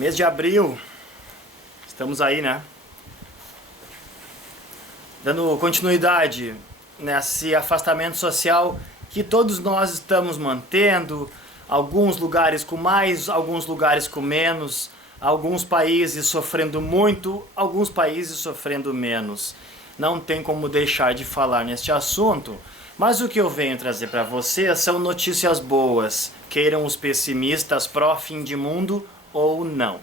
Mês de abril, estamos aí, né? Dando continuidade nesse afastamento social que todos nós estamos mantendo, alguns lugares com mais, alguns lugares com menos, alguns países sofrendo muito, alguns países sofrendo menos. Não tem como deixar de falar neste assunto, mas o que eu venho trazer para vocês são notícias boas, queiram os pessimistas pró-fim de mundo ou não.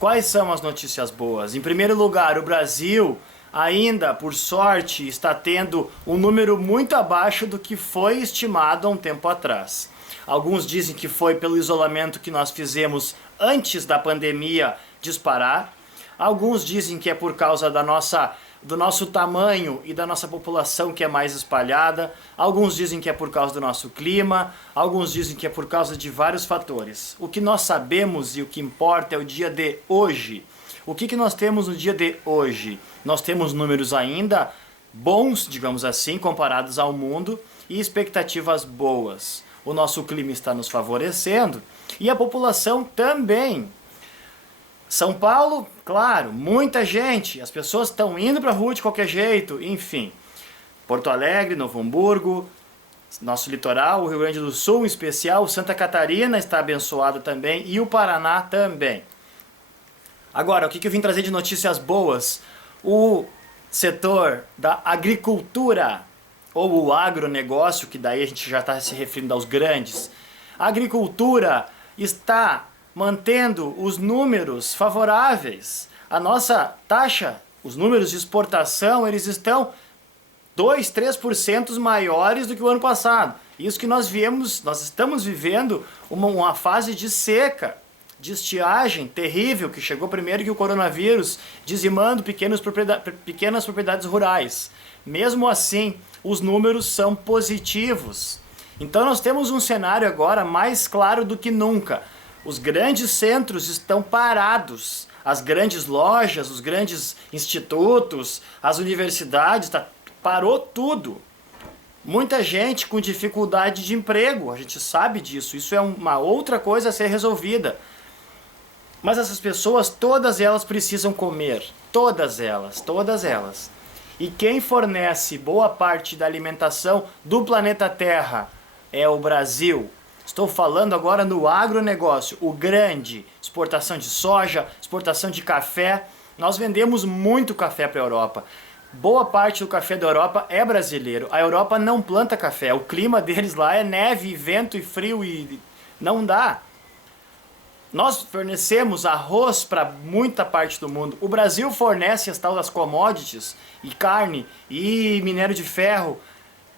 Quais são as notícias boas? Em primeiro lugar, o Brasil ainda, por sorte, está tendo um número muito abaixo do que foi estimado há um tempo atrás. Alguns dizem que foi pelo isolamento que nós fizemos antes da pandemia disparar. Alguns dizem que é por causa do nosso tamanho e da nossa população que é mais espalhada. Alguns dizem que é por causa do nosso clima. Alguns dizem que é por causa de vários fatores. O que nós sabemos e o que importa é o dia de hoje. O que nós temos no dia de hoje? Nós temos números ainda bons, digamos assim, comparados ao mundo, e expectativas boas. O nosso clima está nos favorecendo e a população também. São Paulo, claro, muita gente, as pessoas estão indo para a rua de qualquer jeito, enfim. Porto Alegre, Novo Hamburgo, nosso litoral, o Rio Grande do Sul em especial, Santa Catarina está abençoado também e o Paraná também. Agora, o que eu vim trazer de notícias boas? O setor da agricultura, ou o agronegócio, que daí a gente já está se referindo aos grandes. A agricultura está mantendo os números favoráveis. A nossa taxa, os números de exportação, eles estão 2, 3% maiores do que o ano passado. Isso que nós estamos vivendo uma fase de seca, de estiagem terrível, que chegou primeiro que o coronavírus, dizimando pequenas propriedades rurais. Mesmo assim, os números são positivos. Então nós temos um cenário agora mais claro do que nunca. Os grandes centros estão parados. As grandes lojas, os grandes institutos, as universidades, parou tudo. Muita gente com dificuldade de emprego, a gente sabe disso. Isso é uma outra coisa a ser resolvida. Mas essas pessoas, todas elas precisam comer. Todas elas, todas elas. E quem fornece boa parte da alimentação do planeta Terra é o Brasil. Estou falando agora no agronegócio, o grande, exportação de soja, exportação de café. Nós vendemos muito café para a Europa. Boa parte do café da Europa é brasileiro. A Europa não planta café, o clima deles lá é neve, vento e frio e não dá. Nós fornecemos arroz para muita parte do mundo. O Brasil fornece as das commodities, e carne, e minério de ferro.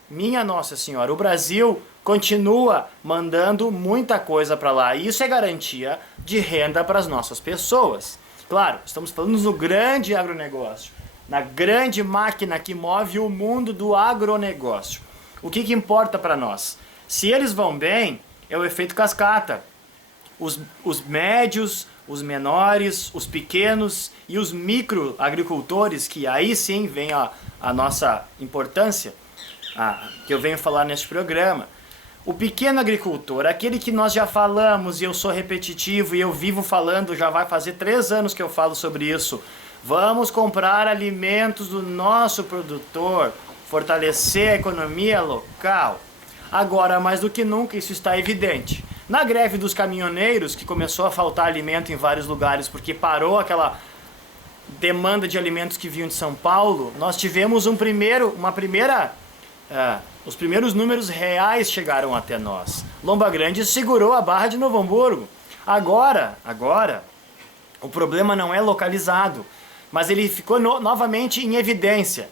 Minha Nossa Senhora, o Brasil continua mandando muita coisa para lá. E isso é garantia de renda para as nossas pessoas. Claro, estamos falando no grande agronegócio, na grande máquina que move o mundo do agronegócio. O que importa para nós? Se eles vão bem, é o efeito cascata. Os médios, os menores, os pequenos e os micro agricultores, que aí sim vem a nossa importância, que eu venho falar neste programa. O pequeno agricultor, aquele que nós já falamos e eu sou repetitivo e eu vivo falando, já vai fazer 3 anos que eu falo sobre isso. Vamos comprar alimentos do nosso produtor, fortalecer a economia local. Agora, mais do que nunca, isso está evidente. Na greve dos caminhoneiros, que começou a faltar alimento em vários lugares porque parou aquela demanda de alimentos que vinham de São Paulo, nós tivemos os primeiros números reais chegaram até nós. Lomba Grande segurou a barra de Novo Hamburgo. Agora, o problema não é localizado, mas ele ficou novamente em evidência.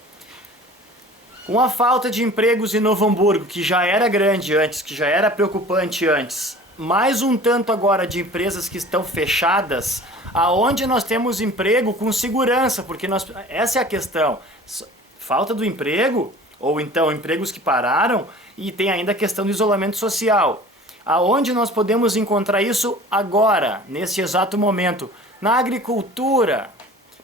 Com a falta de empregos em Novo Hamburgo, que já era grande antes, que já era preocupante antes, mais um tanto agora de empresas que estão fechadas, aonde nós temos emprego com segurança, porque essa é a questão. Falta do emprego, ou então empregos que pararam, e tem ainda a questão do isolamento social. Aonde nós podemos encontrar isso agora, nesse exato momento? Na agricultura.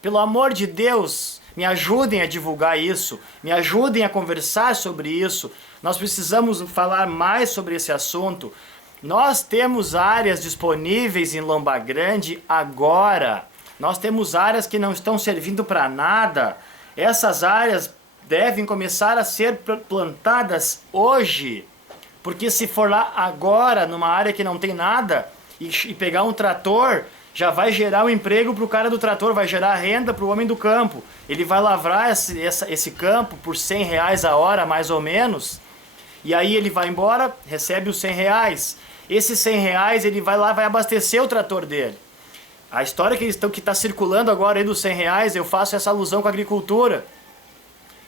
Pelo amor de Deus, me ajudem a divulgar isso, me ajudem a conversar sobre isso. Nós precisamos falar mais sobre esse assunto. Nós temos áreas disponíveis em Lomba Grande agora. Nós temos áreas que não estão servindo para nada. Essas áreas devem começar a ser plantadas hoje. Porque se for lá agora, numa área que não tem nada, e pegar um trator, já vai gerar um emprego para o cara do trator, vai gerar renda para o homem do campo. Ele vai lavrar esse campo por R$100 a hora, mais ou menos. E aí ele vai embora, recebe os R$100. Esses R$100 ele vai lá, vai abastecer o trator dele. A história que está circulando agora aí dos R$100, eu faço essa alusão com a agricultura.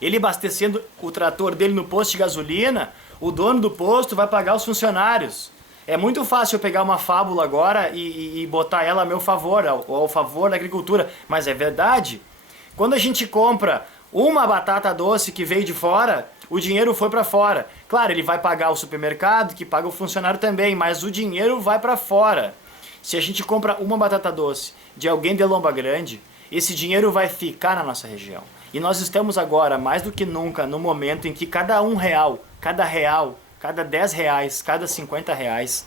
Ele abastecendo o trator dele no posto de gasolina, o dono do posto vai pagar os funcionários. É muito fácil eu pegar uma fábula agora e botar ela a meu favor, ao favor da agricultura. Mas é verdade. Quando a gente compra uma batata doce que veio de fora, o dinheiro foi para fora. Claro, ele vai pagar o supermercado, que paga o funcionário também, mas o dinheiro vai para fora. Se a gente compra uma batata doce de alguém de Lomba Grande, esse dinheiro vai ficar na nossa região. E nós estamos agora, mais do que nunca, no momento em que cada R$1, cada R$10, cada R$50,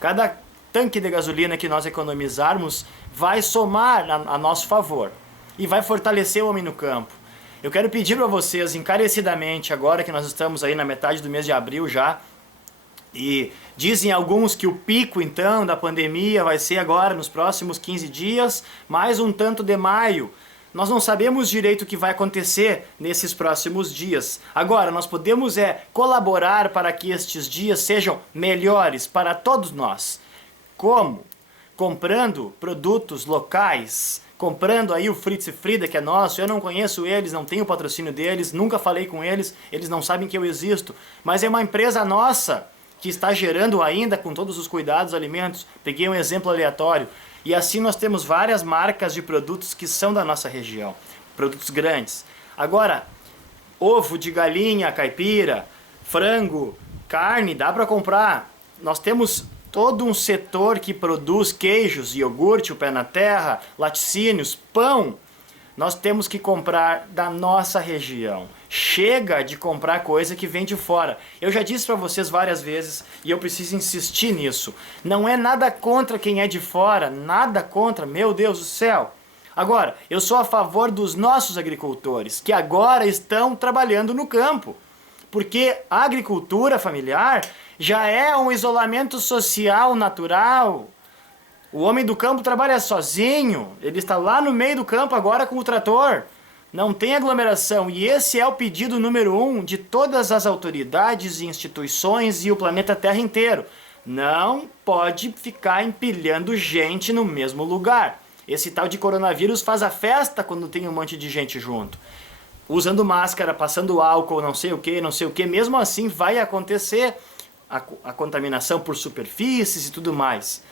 cada tanque de gasolina que nós economizarmos vai somar a nosso favor e vai fortalecer o homem no campo. Eu quero pedir para vocês encarecidamente, agora que nós estamos aí na metade do mês de abril já, e dizem alguns que o pico então da pandemia vai ser agora nos próximos 15 dias, mais um tanto de maio. Nós não sabemos direito o que vai acontecer nesses próximos dias. Agora, nós podemos colaborar para que estes dias sejam melhores para todos nós. Como? Comprando produtos locais, comprando aí o Fritz e Frida, que é nosso. Eu não conheço eles, não tenho patrocínio deles, nunca falei com eles, eles não sabem que eu existo. Mas é uma empresa nossa que está gerando ainda, com todos os cuidados, alimentos. Peguei um exemplo aleatório. E assim nós temos várias marcas de produtos que são da nossa região, produtos grandes. Agora, ovo de galinha caipira, frango, carne, dá para comprar. Nós temos todo um setor que produz queijos, iogurte, o pé na terra, laticínios, pão. Nós temos que comprar da nossa região. Chega de comprar coisa que vem de fora. Eu já disse para vocês várias vezes e eu preciso insistir nisso. Não é nada contra quem é de fora, nada contra, meu Deus do céu. Agora, eu sou a favor dos nossos agricultores, que agora estão trabalhando no campo. Porque a agricultura familiar já é um isolamento social natural. O homem do campo trabalha sozinho, ele está lá no meio do campo agora com o trator. Não tem aglomeração e esse é o pedido número 1 de todas as autoridades e instituições e o planeta Terra inteiro. Não pode ficar empilhando gente no mesmo lugar. Esse tal de coronavírus faz a festa quando tem um monte de gente junto. Usando máscara, passando álcool, não sei o que, mesmo assim vai acontecer a contaminação por superfícies e tudo mais.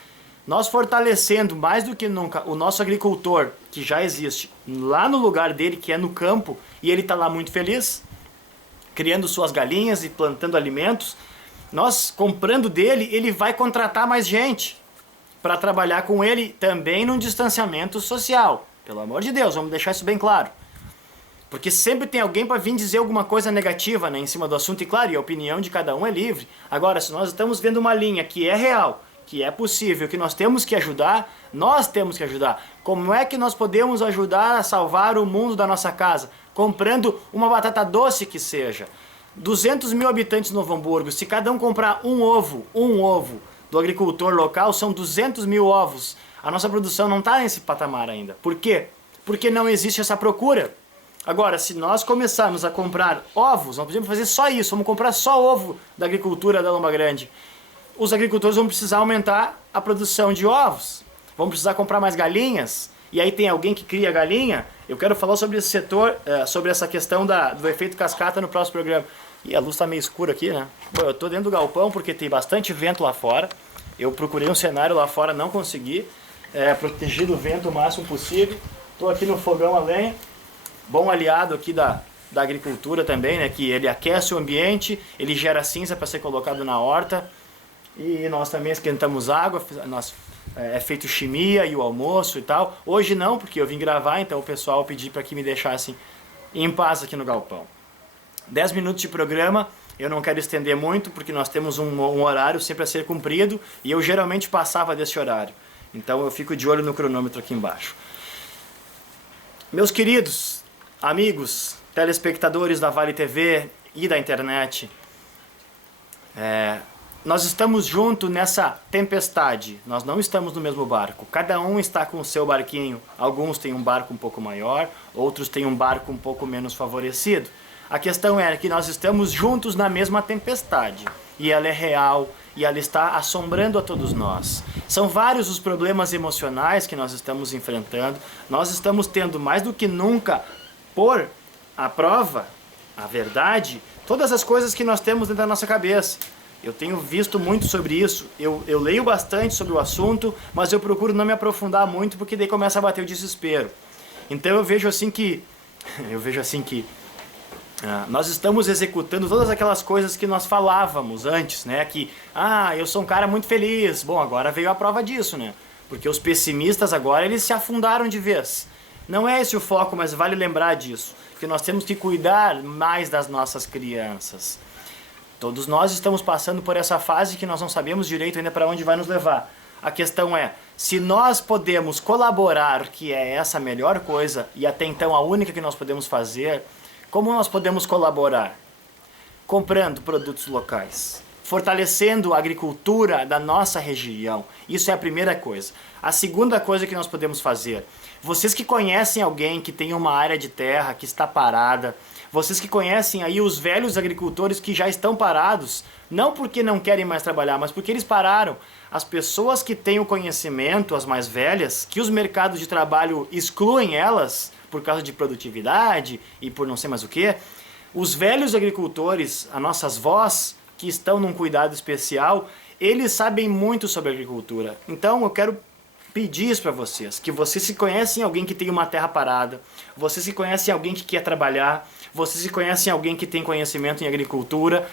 Nós fortalecendo mais do que nunca o nosso agricultor, que já existe, lá no lugar dele, que é no campo, e ele está lá muito feliz, criando suas galinhas e plantando alimentos, nós comprando dele, ele vai contratar mais gente para trabalhar com ele também num distanciamento social. Pelo amor de Deus, vamos deixar isso bem claro. Porque sempre tem alguém para vir dizer alguma coisa negativa, né, em cima do assunto, e claro, e a opinião de cada um é livre. Agora, se nós estamos vendo uma linha que é real, que é possível, que nós temos que ajudar, nós temos que ajudar. Como é que nós podemos ajudar a salvar o mundo da nossa casa? Comprando uma batata doce que seja. 200 mil habitantes no Novo Hamburgo, se cada um comprar um ovo do agricultor local, são 200 mil ovos. A nossa produção não está nesse patamar ainda. Por quê? Porque não existe essa procura. Agora, se nós começarmos a comprar ovos, não podemos fazer só isso, vamos comprar só ovo da agricultura da Lomba Grande. Os agricultores vão precisar aumentar a produção de ovos, vão precisar comprar mais galinhas, e aí tem alguém que cria galinha. Eu quero falar sobre esse setor, sobre essa questão do efeito cascata no próximo programa. E a luz está meio escura aqui, né? Bom, eu estou dentro do galpão porque tem bastante vento lá fora. Eu procurei um cenário lá fora, não consegui. Proteger do vento o máximo possível. Estou aqui no fogão a lenha, bom aliado aqui da agricultura também, né? Que ele aquece o ambiente, ele gera cinza para ser colocado na horta. E nós também esquentamos água, é feito chimia e o almoço e tal. Hoje não, porque eu vim gravar, então o pessoal pediu para que me deixassem em paz aqui no galpão. 10 minutos de programa Eu não quero estender muito, porque nós temos um horário sempre a ser cumprido, e eu geralmente passava desse horário. Então eu fico de olho no cronômetro aqui embaixo. Meus queridos amigos, telespectadores da Vale TV e da internet, nós estamos juntos nessa tempestade, nós não estamos no mesmo barco, cada um está com o seu barquinho, alguns têm um barco um pouco maior, outros têm um barco um pouco menos favorecido. A questão é que nós estamos juntos na mesma tempestade, e ela é real, e ela está assombrando a todos nós. São vários os problemas emocionais que nós estamos enfrentando, nós estamos tendo mais do que nunca por à prova, a verdade, todas as coisas que nós temos dentro da nossa cabeça. Eu tenho visto muito sobre isso, eu leio bastante sobre o assunto, mas eu procuro não me aprofundar muito, porque daí começa a bater o desespero. Então eu vejo assim que nós estamos executando todas aquelas coisas que nós falávamos antes, né? Que, eu sou um cara muito feliz. Bom, agora veio a prova disso, né? Porque os pessimistas agora, eles se afundaram de vez. Não é esse o foco, mas vale lembrar disso. Que nós temos que cuidar mais das nossas crianças. Todos nós estamos passando por essa fase que nós não sabemos direito ainda para onde vai nos levar. A questão é, se nós podemos colaborar, que é essa a melhor coisa, e até então a única que nós podemos fazer, como nós podemos colaborar? Comprando produtos locais, fortalecendo a agricultura da nossa região. Isso é a primeira coisa. A segunda coisa que nós podemos fazer, vocês que conhecem alguém que tem uma área de terra que está parada, vocês que conhecem aí os velhos agricultores que já estão parados, não porque não querem mais trabalhar, mas porque eles pararam. As pessoas que têm o conhecimento, as mais velhas, que os mercados de trabalho excluem elas por causa de produtividade e por não sei mais o que, os velhos agricultores, as nossas vós, que estão num cuidado especial, eles sabem muito sobre agricultura. Então eu quero pedir isso para vocês, que vocês se conhecem alguém que tem uma terra parada, vocês se conhecem alguém que quer trabalhar, vocês se conhecem alguém que tem conhecimento em agricultura,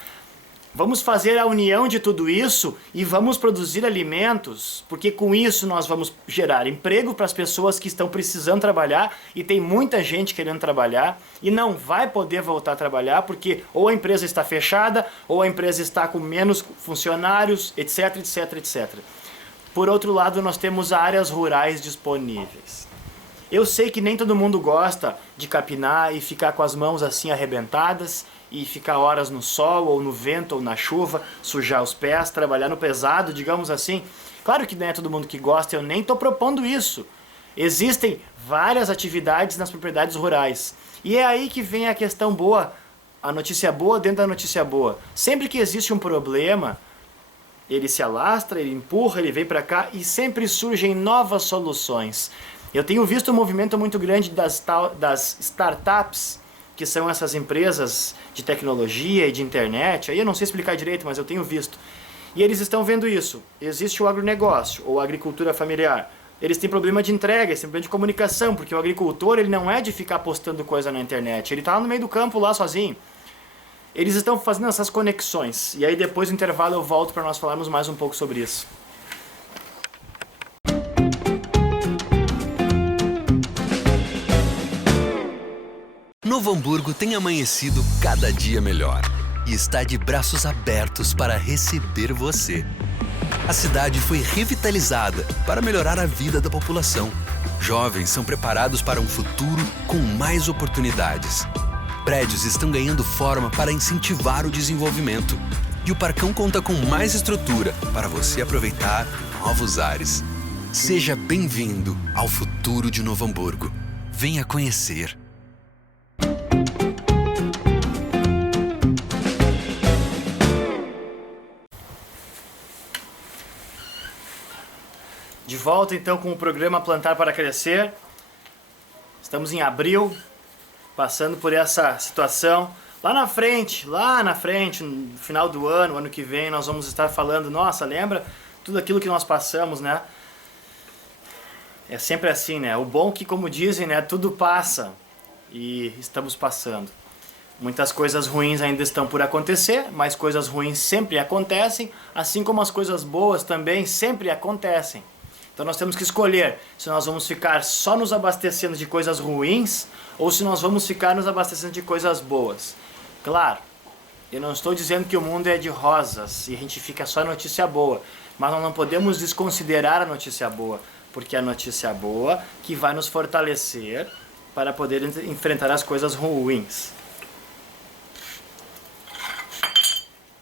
vamos fazer a união de tudo isso e vamos produzir alimentos, porque com isso nós vamos gerar emprego para as pessoas que estão precisando trabalhar, e tem muita gente querendo trabalhar e não vai poder voltar a trabalhar porque ou a empresa está fechada, ou a empresa está com menos funcionários, etc, etc, etc. Por outro lado, nós temos áreas rurais disponíveis. Eu sei que nem todo mundo gosta de capinar e ficar com as mãos assim arrebentadas e ficar horas no sol, ou no vento, ou na chuva, sujar os pés, trabalhar no pesado, digamos assim. Claro que não é todo mundo que gosta, eu nem estou propondo isso. Existem várias atividades nas propriedades rurais. E é aí que vem a questão boa, a notícia boa dentro da notícia boa. Sempre que existe um problema, ele se alastra, ele empurra, ele vem para cá e sempre surgem novas soluções. Eu tenho visto um movimento muito grande das startups, que são essas empresas de tecnologia e de internet. Aí eu não sei explicar direito, mas eu tenho visto. E eles estão vendo isso. Existe o agronegócio, ou a agricultura familiar. Eles têm problema de entrega, eles têm problema de comunicação, porque o agricultor ele não é de ficar postando coisa na internet. Ele está lá no meio do campo, lá sozinho. Eles estão fazendo essas conexões. E aí depois do intervalo eu volto para nós falarmos mais um pouco sobre isso. Novo Hamburgo tem amanhecido cada dia melhor e está de braços abertos para receber você. A cidade foi revitalizada para melhorar a vida da população. Jovens são preparados para um futuro com mais oportunidades. Prédios estão ganhando forma para incentivar o desenvolvimento. E o Parcão conta com mais estrutura para você aproveitar novos ares. Seja bem-vindo ao futuro de Novo Hamburgo. Venha conhecer. De volta então com o programa Plantar para Crescer. Estamos em abril, passando por essa situação. Lá na frente, no final do ano que vem, nós vamos estar falando, nossa, lembra tudo aquilo que nós passamos, né? É sempre assim, né? O bom que, como dizem, né, tudo passa e estamos passando. Muitas coisas ruins ainda estão por acontecer, mas coisas ruins sempre acontecem, assim como as coisas boas também sempre acontecem. Então nós temos que escolher se nós vamos ficar só nos abastecendo de coisas ruins ou se nós vamos ficar nos abastecendo de coisas boas. Claro, Eu não estou dizendo que o mundo é de rosas e a gente fica só notícia boa, mas nós não podemos desconsiderar a notícia boa, porque é a notícia boa que vai nos fortalecer para poder enfrentar as coisas ruins.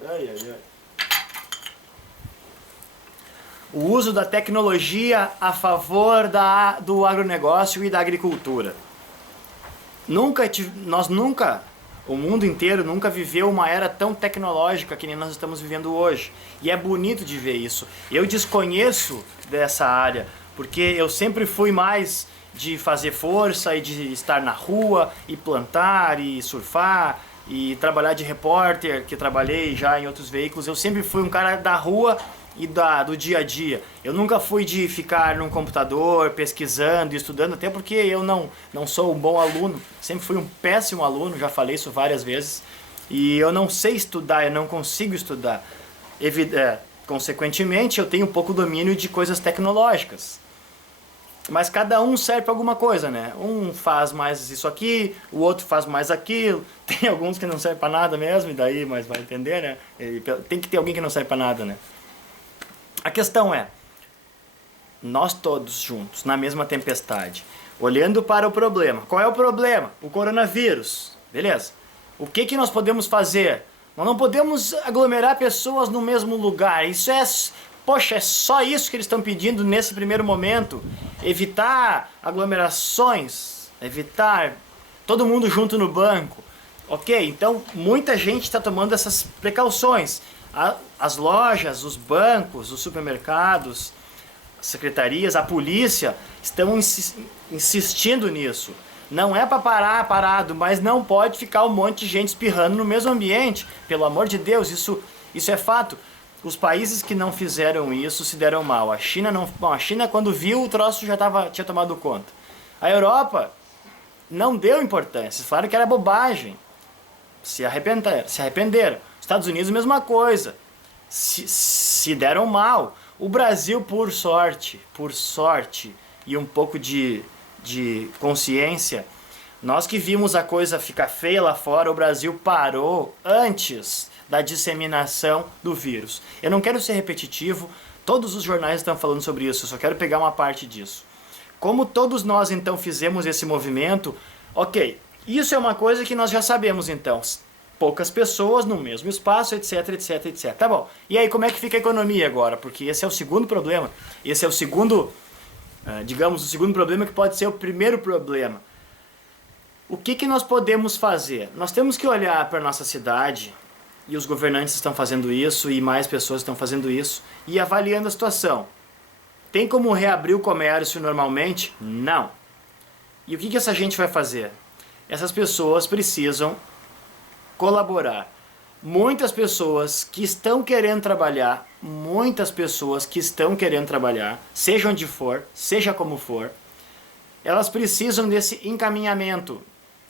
Ai, ai, ai. O uso da tecnologia a favor do agronegócio e da agricultura. O mundo inteiro nunca viveu uma era tão tecnológica que nem nós estamos vivendo hoje. E é bonito de ver isso. Eu desconheço dessa área, porque eu sempre fui mais de fazer força e de estar na rua e plantar e surfar e trabalhar de repórter, que trabalhei já em outros veículos. Eu sempre fui um cara da rua e do dia a dia. Eu nunca fui de ficar num computador pesquisando e estudando, até porque eu não sou um bom aluno, sempre fui um péssimo aluno, já falei isso várias vezes, e eu não sei estudar, eu não consigo estudar. Consequentemente, eu tenho pouco domínio de coisas tecnológicas. Mas cada um serve para alguma coisa, né? Um faz mais isso aqui, o outro faz mais aquilo. Tem alguns que não servem para nada mesmo, e daí, mas vai entender, né? Tem que ter alguém que não serve para nada, né? A questão é, nós todos juntos, na mesma tempestade, olhando para o problema. Qual é o problema? O coronavírus. Beleza. O que nós podemos fazer? Nós não podemos aglomerar pessoas no mesmo lugar. Isso é... Poxa, é só isso que eles estão pedindo nesse primeiro momento. Evitar aglomerações, evitar todo mundo junto no banco. Ok, então muita gente está tomando essas precauções. As lojas, os bancos, os supermercados, as secretarias, a polícia estão insistindo nisso. Não é para parar parado, mas não pode ficar um monte de gente espirrando no mesmo ambiente. Pelo amor de Deus, isso é fato. Os países que não fizeram isso se deram mal. A China não, bom, a China quando viu o troço já tinha tomado conta. A Europa não deu importância, falaram que era bobagem. Se arrependeram. Estados Unidos, mesma coisa. Se deram mal. O Brasil, por sorte, e um pouco de consciência, nós que vimos a coisa ficar feia lá fora, o Brasil parou antes da disseminação do vírus. Eu não quero ser repetitivo, todos os jornais estão falando sobre isso, eu só quero pegar uma parte disso. Como todos nós então fizemos esse movimento, ok, isso é uma coisa que nós já sabemos então. Poucas pessoas no mesmo espaço, etc, etc, etc. Tá bom. E aí, como é que fica a economia agora? Porque esse é o segundo problema. Esse é o segundo, digamos, o segundo problema que pode ser o primeiro problema. O que nós podemos fazer? Nós temos que olhar para a nossa cidade, e os governantes estão fazendo isso, e mais pessoas estão fazendo isso, e avaliando a situação. Tem como reabrir o comércio normalmente? Não. E o que essa gente vai fazer? Essas pessoas precisam colaborar. Muitas pessoas que estão querendo trabalhar, seja onde for, seja como for, elas precisam desse encaminhamento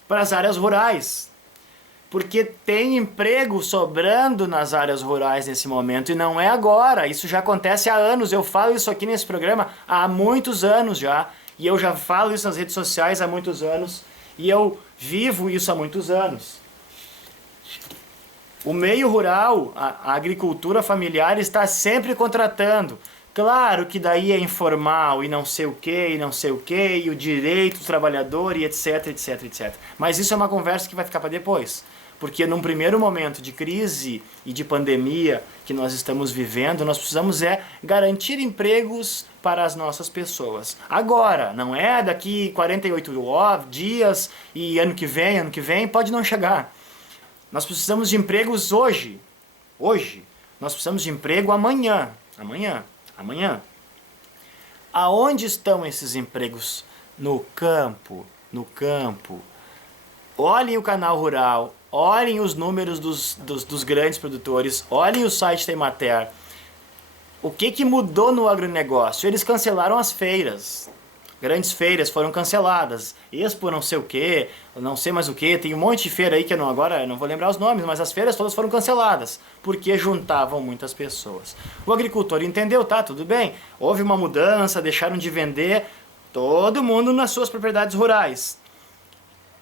para as áreas rurais. Porque tem emprego sobrando nas áreas rurais nesse momento, e não é agora, isso já acontece há anos. Eu falo isso aqui nesse programa há muitos anos já, e eu já falo isso nas redes sociais há muitos anos, e eu vivo isso há muitos anos. O meio rural, a agricultura familiar está sempre contratando. Claro que daí é informal e não sei o que, e o direito do trabalhador e etc, etc, etc. Mas isso é uma conversa que vai ficar para depois. Porque num primeiro momento de crise e de pandemia que nós estamos vivendo, nós precisamos garantir empregos para as nossas pessoas. Agora, não é daqui 48 dias e ano que vem pode não chegar. Nós precisamos de empregos hoje. Nós precisamos de emprego amanhã. Aonde estão esses empregos? No campo. Olhem o canal rural, olhem os números dos grandes produtores, olhem o site da Emater. O que mudou no agronegócio? Eles cancelaram as feiras. Grandes feiras foram canceladas. Expo não sei o que, não sei mais o que. Tem um monte de feira aí que eu não vou lembrar os nomes, mas as feiras todas foram canceladas. Porque juntavam muitas pessoas. O agricultor entendeu, tá, tudo bem. Houve uma mudança, deixaram de vender todo mundo nas suas propriedades rurais.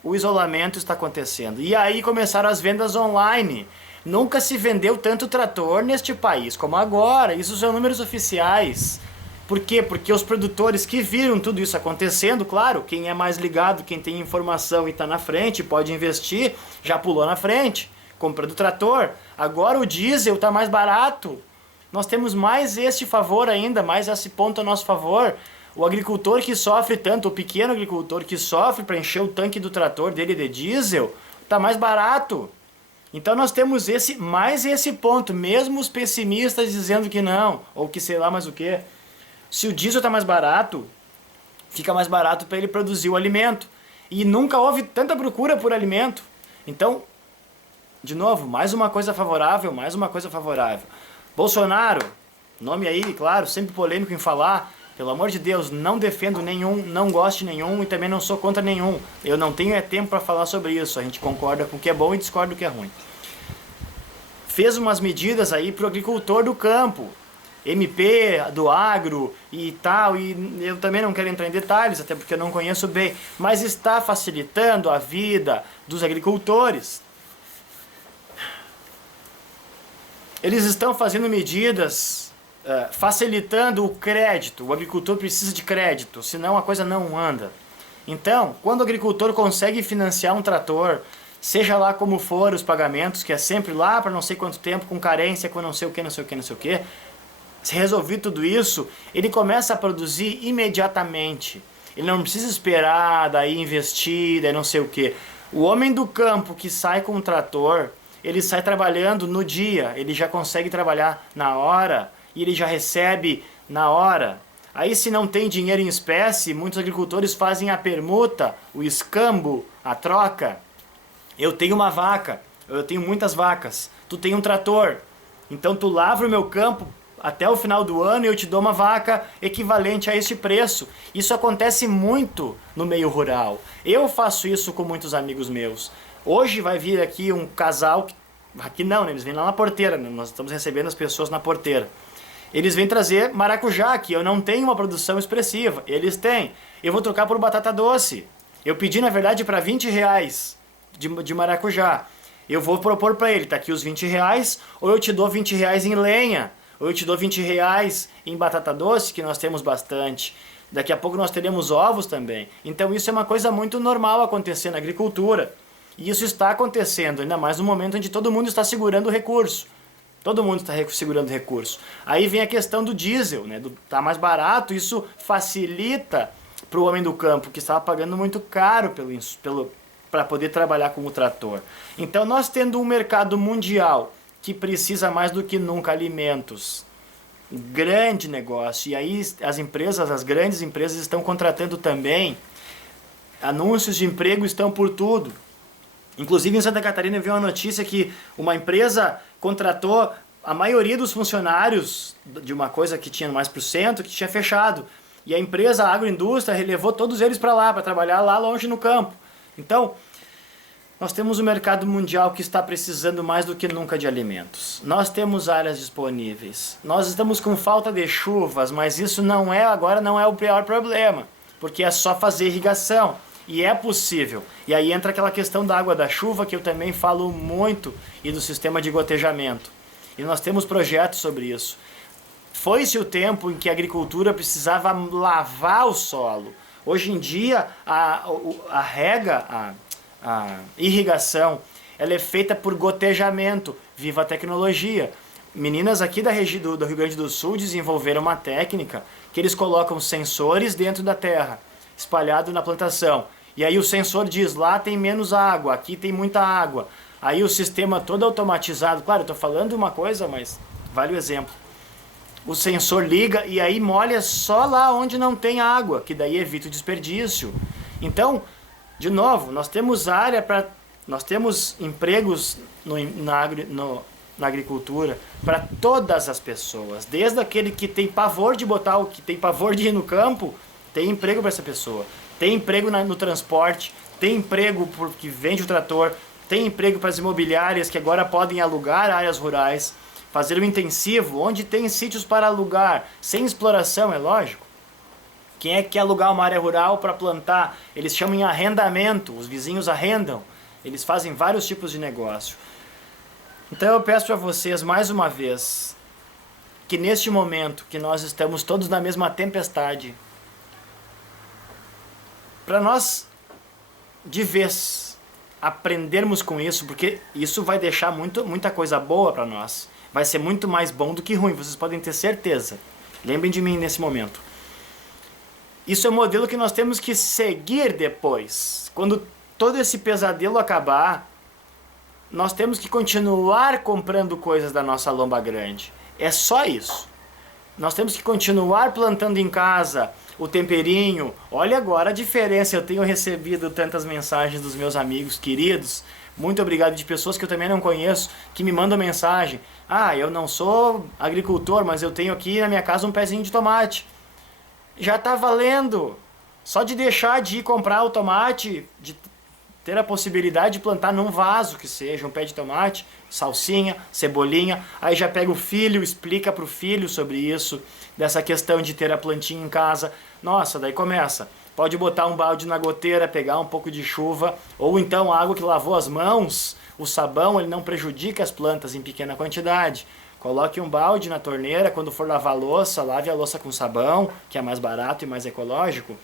O isolamento está acontecendo. E aí começaram as vendas online. Nunca se vendeu tanto trator neste país como agora. Isso são números oficiais. Por quê? Porque os produtores que viram tudo isso acontecendo, claro, quem é mais ligado, quem tem informação e está na frente, pode investir, já pulou na frente, comprando trator. Agora o diesel está mais barato. Nós temos mais este favor ainda, mais esse ponto a nosso favor. O agricultor que sofre tanto, o pequeno agricultor que sofre para encher o tanque do trator dele de diesel, está mais barato. Então nós temos mais esse ponto, mesmo os pessimistas dizendo que não, ou que sei lá mais o que. Se o diesel está mais barato, fica mais barato para ele produzir o alimento. E nunca houve tanta procura por alimento. Então, de novo, mais uma coisa favorável, mais uma coisa favorável. Bolsonaro, nome aí, claro, sempre polêmico em falar. Pelo amor de Deus, não defendo nenhum, não gosto de nenhum e também não sou contra nenhum. Eu não tenho tempo para falar sobre isso. A gente concorda com o que é bom e discorda do que é ruim. Fez umas medidas aí para o agricultor do campo. MP, do agro e tal, e eu também não quero entrar em detalhes, até porque eu não conheço bem, mas está facilitando a vida dos agricultores. Eles estão fazendo medidas facilitando o crédito. O agricultor precisa de crédito, senão a coisa não anda. Então, quando o agricultor consegue financiar um trator, seja lá como for os pagamentos, que é sempre lá para não sei quanto tempo, com carência, com não sei o que, não sei o que, não sei o que, se resolver tudo isso, ele começa a produzir imediatamente. Ele não precisa esperar, daí investir, daí não sei o que. O homem do campo que sai com um trator, ele sai trabalhando no dia, ele já consegue trabalhar na hora e ele já recebe na hora. Aí se não tem dinheiro em espécie, muitos agricultores fazem a permuta, o escambo, a troca. Eu tenho uma vaca, eu tenho muitas vacas, tu tem um trator, então tu lavra o meu campo até o final do ano e eu te dou uma vaca equivalente a este preço. Isso acontece muito no meio rural. Eu faço isso com muitos amigos meus. Hoje vai vir aqui um casal, aqui não, né? Eles vêm lá na porteira, né? Nós estamos recebendo as pessoas na porteira. Eles vêm trazer maracujá, que eu não tenho uma produção expressiva. Eles têm. Eu vou trocar por batata doce. Eu pedi, na verdade, para R$20 de maracujá. Eu vou propor para ele, tá aqui os R$20, ou eu te dou R$20 em lenha, ou eu te dou R$20 em batata doce, que nós temos bastante. Daqui a pouco nós teremos ovos também. Então isso é uma coisa muito normal acontecer na agricultura. E isso está acontecendo, ainda mais no momento onde todo mundo está segurando o recurso. Todo mundo está segurando recurso. Aí vem a questão do diesel, né? Tá mais barato, isso facilita para o homem do campo, que estava pagando muito caro para poder trabalhar com o trator. Então nós tendo um mercado mundial que precisa mais do que nunca alimentos, grande negócio, e aí as grandes empresas estão contratando também, anúncios de emprego estão por tudo. Inclusive em Santa Catarina eu vi uma notícia que uma empresa contratou a maioria dos funcionários de uma coisa que tinha mais pro centro, que tinha fechado. E a empresa, a agroindústria, relevou todos eles para lá, para trabalhar lá longe no campo. Então, nós temos um mercado mundial que está precisando mais do que nunca de alimentos. Nós temos áreas disponíveis. Nós estamos com falta de chuvas, mas isso agora não é o pior problema, porque é só fazer irrigação. E é possível. E aí entra aquela questão da água da chuva, que eu também falo muito, e do sistema de gotejamento. E nós temos projetos sobre isso. Foi-se o tempo em que a agricultura precisava lavar o solo. Hoje em dia, a rega, a irrigação, ela é feita por gotejamento. Viva a tecnologia! Meninas aqui do Rio Grande do Sul desenvolveram uma técnica que eles colocam sensores dentro da terra, espalhado na plantação. E aí o sensor diz, lá tem menos água, aqui tem muita água. Aí o sistema todo automatizado, claro, eu estou falando uma coisa, mas vale o exemplo. O sensor liga e aí molha só lá onde não tem água, que daí evita o desperdício. Então, de novo, nós temos nós temos empregos na agricultura para todas as pessoas. Desde aquele que tem pavor de ir no campo, tem emprego para essa pessoa. Tem emprego no transporte, tem emprego que vende o trator, tem emprego para as imobiliárias que agora podem alugar áreas rurais, fazer um intensivo, onde tem sítios para alugar, sem exploração, é lógico. Quem é que quer alugar uma área rural para plantar? Eles chamam em arrendamento, os vizinhos arrendam, eles fazem vários tipos de negócio. Então eu peço para vocês mais uma vez que neste momento que nós estamos todos na mesma tempestade, para nós de vez aprendermos com isso, porque isso vai deixar muita coisa boa para nós. Vai ser muito mais bom do que ruim, vocês podem ter certeza. Lembrem de mim nesse momento. Isso é o modelo que nós temos que seguir depois. Quando todo esse pesadelo acabar, nós temos que continuar comprando coisas da nossa lomba grande. É só isso. Nós temos que continuar plantando em casa o temperinho. Olha agora a diferença. Eu tenho recebido tantas mensagens dos meus amigos queridos. Muito obrigado, de pessoas que eu também não conheço, que me mandam mensagem. Ah, eu não sou agricultor, mas eu tenho aqui na minha casa um pezinho de tomate. Já está valendo. Só de deixar de ir comprar o tomate, de ter a possibilidade de plantar num vaso que seja um pé de tomate, salsinha, cebolinha, aí já pega o filho, explica para o filho sobre isso, dessa questão de ter a plantinha em casa. Nossa, daí começa. Pode botar um balde na goteira, pegar um pouco de chuva, ou então a água que lavou as mãos, o sabão, ele não prejudica as plantas em pequena quantidade. Coloque um balde na torneira, quando for lavar a louça, lave a louça com sabão, que é mais barato e mais ecológico.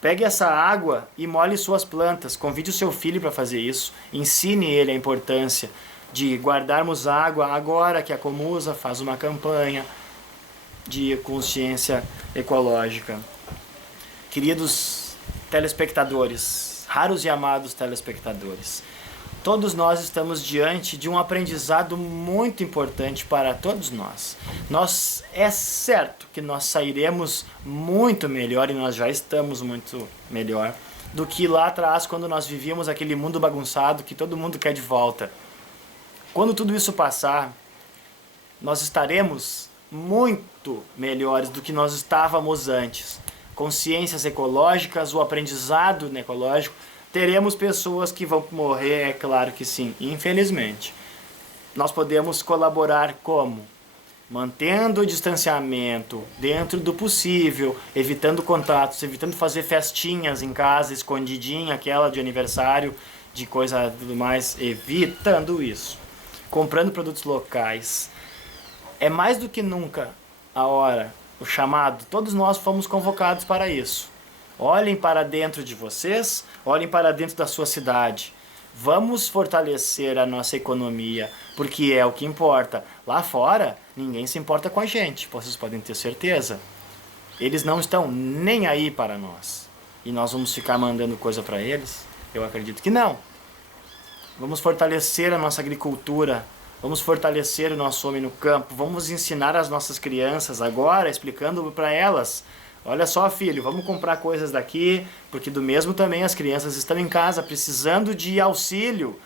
Pegue essa água e molhe suas plantas. Convide o seu filho para fazer isso. Ensine ele a importância de guardarmos água agora que a Comusa faz uma campanha de consciência ecológica. Queridos telespectadores, raros e amados telespectadores, todos nós estamos diante de um aprendizado muito importante para todos nós. É certo que nós sairemos muito melhor, e nós já estamos muito melhor, do que lá atrás, quando nós vivíamos aquele mundo bagunçado que todo mundo quer de volta. Quando tudo isso passar, nós estaremos muito melhores do que nós estávamos antes. Consciências ecológicas, o aprendizado ecológico. Teremos pessoas que vão morrer, é claro que sim, infelizmente. Nós podemos colaborar como? Mantendo o distanciamento dentro do possível, evitando contatos, evitando fazer festinhas em casa, escondidinha, aquela de aniversário, de coisa tudo mais, evitando isso. Comprando produtos locais. É mais do que nunca a hora, o chamado, todos nós fomos convocados para isso. Olhem para dentro de vocês, olhem para dentro da sua cidade. Vamos fortalecer a nossa economia, porque é o que importa. Lá fora, ninguém se importa com a gente, vocês podem ter certeza. Eles não estão nem aí para nós. E nós vamos ficar mandando coisa para eles? Eu acredito que não. Vamos fortalecer a nossa agricultura, vamos fortalecer o nosso homem no campo, vamos ensinar as nossas crianças agora, explicando para elas. Olha só, filho, vamos comprar coisas daqui, porque do mesmo também as crianças estão em casa precisando de auxílio.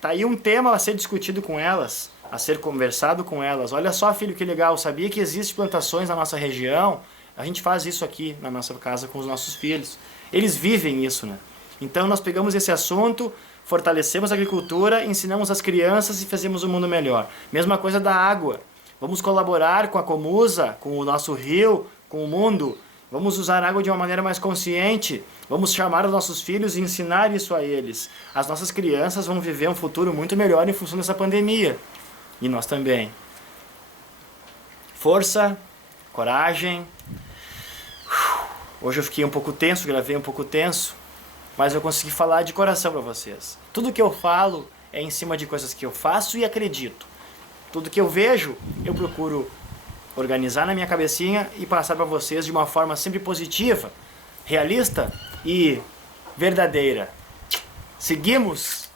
Tá aí um tema a ser discutido com elas, a ser conversado com elas. Olha só, filho, que legal, sabia que existem plantações na nossa região? A gente faz isso aqui na nossa casa com os nossos filhos. Eles vivem isso, né? Então nós pegamos esse assunto, fortalecemos a agricultura, ensinamos as crianças e fazemos o mundo melhor. Mesma coisa da água. Vamos colaborar com a Comusa, com o nosso rio, com o mundo. Vamos usar água de uma maneira mais consciente. Vamos chamar os nossos filhos e ensinar isso a eles. As nossas crianças vão viver um futuro muito melhor em função dessa pandemia. E nós também. Força, coragem. Hoje eu fiquei um pouco tenso, gravei um pouco tenso, mas eu consegui falar de coração para vocês. Tudo que eu falo é em cima de coisas que eu faço e acredito. Tudo que eu vejo, eu procuro organizar na minha cabecinha e passar para vocês de uma forma sempre positiva, realista e verdadeira. Seguimos